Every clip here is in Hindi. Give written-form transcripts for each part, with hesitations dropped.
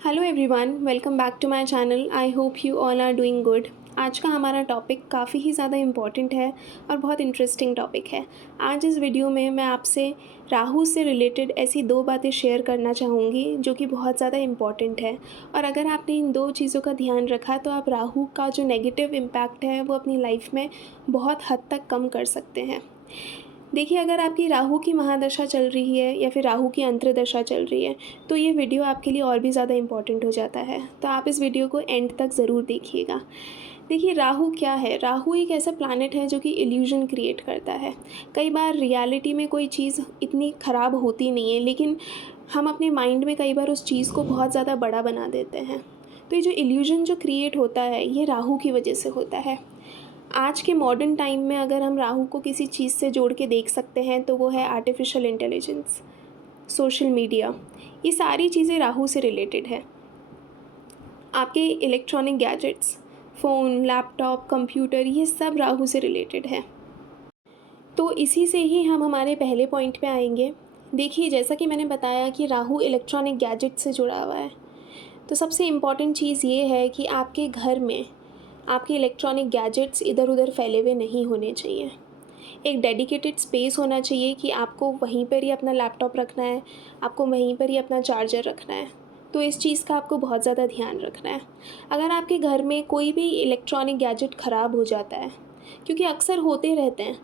Hello everyone, welcome back to my channel. I hope you all are doing good. आज का हमारा टॉपिक काफ़ी ही ज़्यादा इम्पॉर्टेंट है और बहुत इंटरेस्टिंग टॉपिक है। आज इस वीडियो में मैं आपसे राहु से रिलेटेड ऐसी दो बातें शेयर करना चाहूँगी जो कि बहुत ज़्यादा इम्पॉर्टेंट है। और अगर आपने इन दो चीज़ों का ध्यान रखा तो आप राहु का जो नेगेटिव इम्पैक्ट है वो अपनी लाइफ में बहुत हद तक कम कर सकते हैं। देखिए, अगर आपकी राहु की महादशा चल रही है या फिर राहु की अंतर्दशा चल रही है तो ये वीडियो आपके लिए और भी ज़्यादा इम्पॉर्टेंट हो जाता है। तो आप इस वीडियो को एंड तक ज़रूर देखिएगा। देखिए, राहु क्या है? राहु एक ऐसा प्लैनेट है जो कि इल्यूजन क्रिएट करता है। कई बार रियलिटी में कोई चीज़ इतनी ख़राब होती नहीं है, लेकिन हम अपने माइंड में कई बार उस चीज़ को बहुत ज़्यादा बड़ा बना देते हैं। तो ये जो इल्यूजन जो क्रिएट होता है ये राहु की वजह से होता है। आज के मॉडर्न टाइम में अगर हम राहु को किसी चीज़ से जोड़ के देख सकते हैं तो वो है आर्टिफिशियल इंटेलिजेंस, सोशल मीडिया। ये सारी चीज़ें राहु से रिलेटेड है। आपके electronic gadgets, phone, laptop, computer, ये सब राहु से रिलेटेड है। तो इसी से ही हम हमारे पहले पॉइंट पे आएंगे। देखिए, जैसा कि मैंने बताया कि राहु इलेक्ट्रॉनिक गैजेट से जुड़ा हुआ है, तो सबसे इम्पॉर्टेंट चीज़ ये है कि आपके घर में आपके इलेक्ट्रॉनिक गैजेट्स इधर उधर फैले हुए नहीं होने चाहिए। एक डेडिकेटेड स्पेस होना चाहिए कि आपको वहीं पर ही अपना लैपटॉप रखना है, आपको वहीं पर ही अपना चार्जर रखना है। तो इस चीज़ का आपको बहुत ज़्यादा ध्यान रखना है। अगर आपके घर में कोई भी इलेक्ट्रॉनिक गैजेट ख़राब हो जाता है, क्योंकि अक्सर होते रहते हैं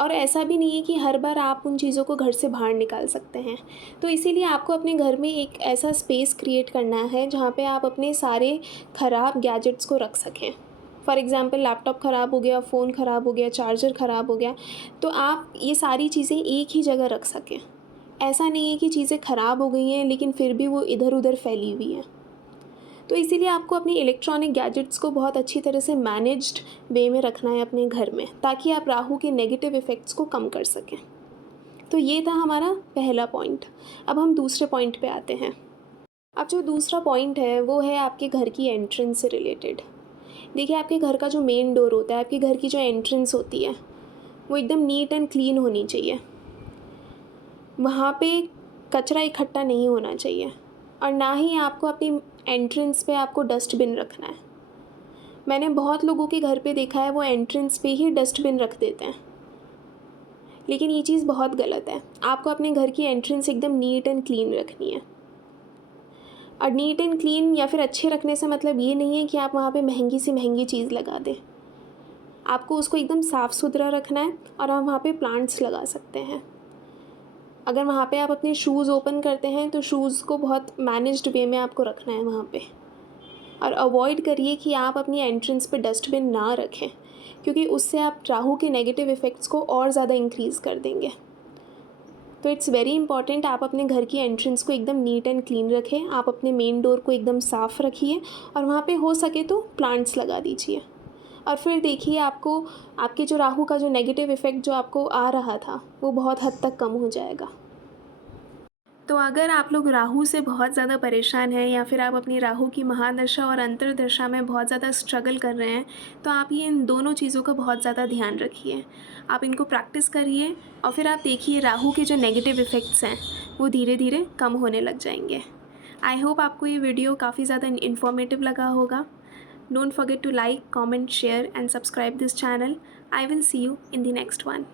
और ऐसा भी नहीं है कि हर बार आप उन चीज़ों को घर से बाहर निकाल सकते हैं, तो इसीलिए आपको अपने घर में एक ऐसा स्पेस क्रिएट करना है जहाँ पे आप अपने सारे ख़राब गैजेट्स को रख सकें। फॉर एग्ज़ाम्पल, लैपटॉप ख़राब हो गया, फ़ोन ख़राब हो गया, चार्जर ख़राब हो गया, तो आप ये सारी चीज़ें एक ही जगह रख सकें। ऐसा नहीं है कि चीज़ें ख़राब हो गई हैं लेकिन फिर भी वो इधर उधर फैली हुई हैं। तो इसीलिए आपको अपनी इलेक्ट्रॉनिक गैजेट्स को बहुत अच्छी तरह से मैनेज्ड वे में रखना है अपने घर में, ताकि आप राहु के नेगेटिव इफ़ेक्ट्स को कम कर सकें। तो ये था हमारा पहला पॉइंट। अब हम दूसरे पॉइंट पे आते हैं। अब जो दूसरा पॉइंट है वो है आपके घर की एंट्रेंस से रिलेटेड। देखिए, आपके घर का जो मेन डोर होता है, आपके घर की जो एंट्रेंस होती है, वो एकदम नीट एंड क्लीन होनी चाहिए। वहाँ पे कचरा इकट्ठा नहीं होना चाहिए और ना ही आपको अपनी एंट्रेंस पे आपको डस्टबिन रखना है। मैंने बहुत लोगों के घर पे देखा है वो एंट्रेंस पे ही डस्टबिन रख देते हैं, लेकिन ये चीज़ बहुत गलत है। आपको अपने घर की एंट्रेंस एकदम नीट एंड क्लीन रखनी है। और नीट एंड क्लीन या फिर अच्छे रखने से मतलब ये नहीं है कि आप वहाँ पे महंगी से महंगी चीज़ लगा दें। आपको उसको एकदम साफ़ सुथरा रखना है और आप वहाँ पे प्लांट्स लगा सकते हैं। अगर वहाँ पे आप अपने शूज़ ओपन करते हैं तो शूज़ को बहुत मैनेज्ड वे में आपको रखना है वहाँ पे। और अवॉइड करिए कि आप अपनी एंट्रेंस पे डस्टबिन ना रखें, क्योंकि उससे आप राहु के नेगेटिव इफ़ेक्ट्स को और ज़्यादा इंक्रीज़ कर देंगे। तो इट्स वेरी इंपॉर्टेंट, आप अपने घर की एंट्रेंस को एकदम नीट एंड क्लीन रखें। आप अपने मेन डोर को एकदम साफ़ रखिए और वहाँ पे हो सके तो प्लांट्स लगा दीजिए। और फिर देखिए, आपको आपके जो राहु का जो नेगेटिव इफ़ेक्ट जो आपको आ रहा था वो बहुत हद तक कम हो जाएगा। तो अगर आप लोग राहु से बहुत ज़्यादा परेशान हैं या फिर आप अपनी राहु की महादशा और अंतर्दशा में बहुत ज़्यादा स्ट्रगल कर रहे हैं, तो आप ये इन दोनों चीज़ों का बहुत ज़्यादा ध्यान रखिए। आप इनको प्रैक्टिस करिए और फिर आप देखिए राहु के जो नेगेटिव इफ़ेक्ट्स हैं वो धीरे धीरे कम होने लग जाएंगे। आई होप आपको ये वीडियो काफ़ी ज़्यादा इन्फॉर्मेटिव लगा होगा। Don't forget to like, comment, share and subscribe this channel. I will see you in the next one.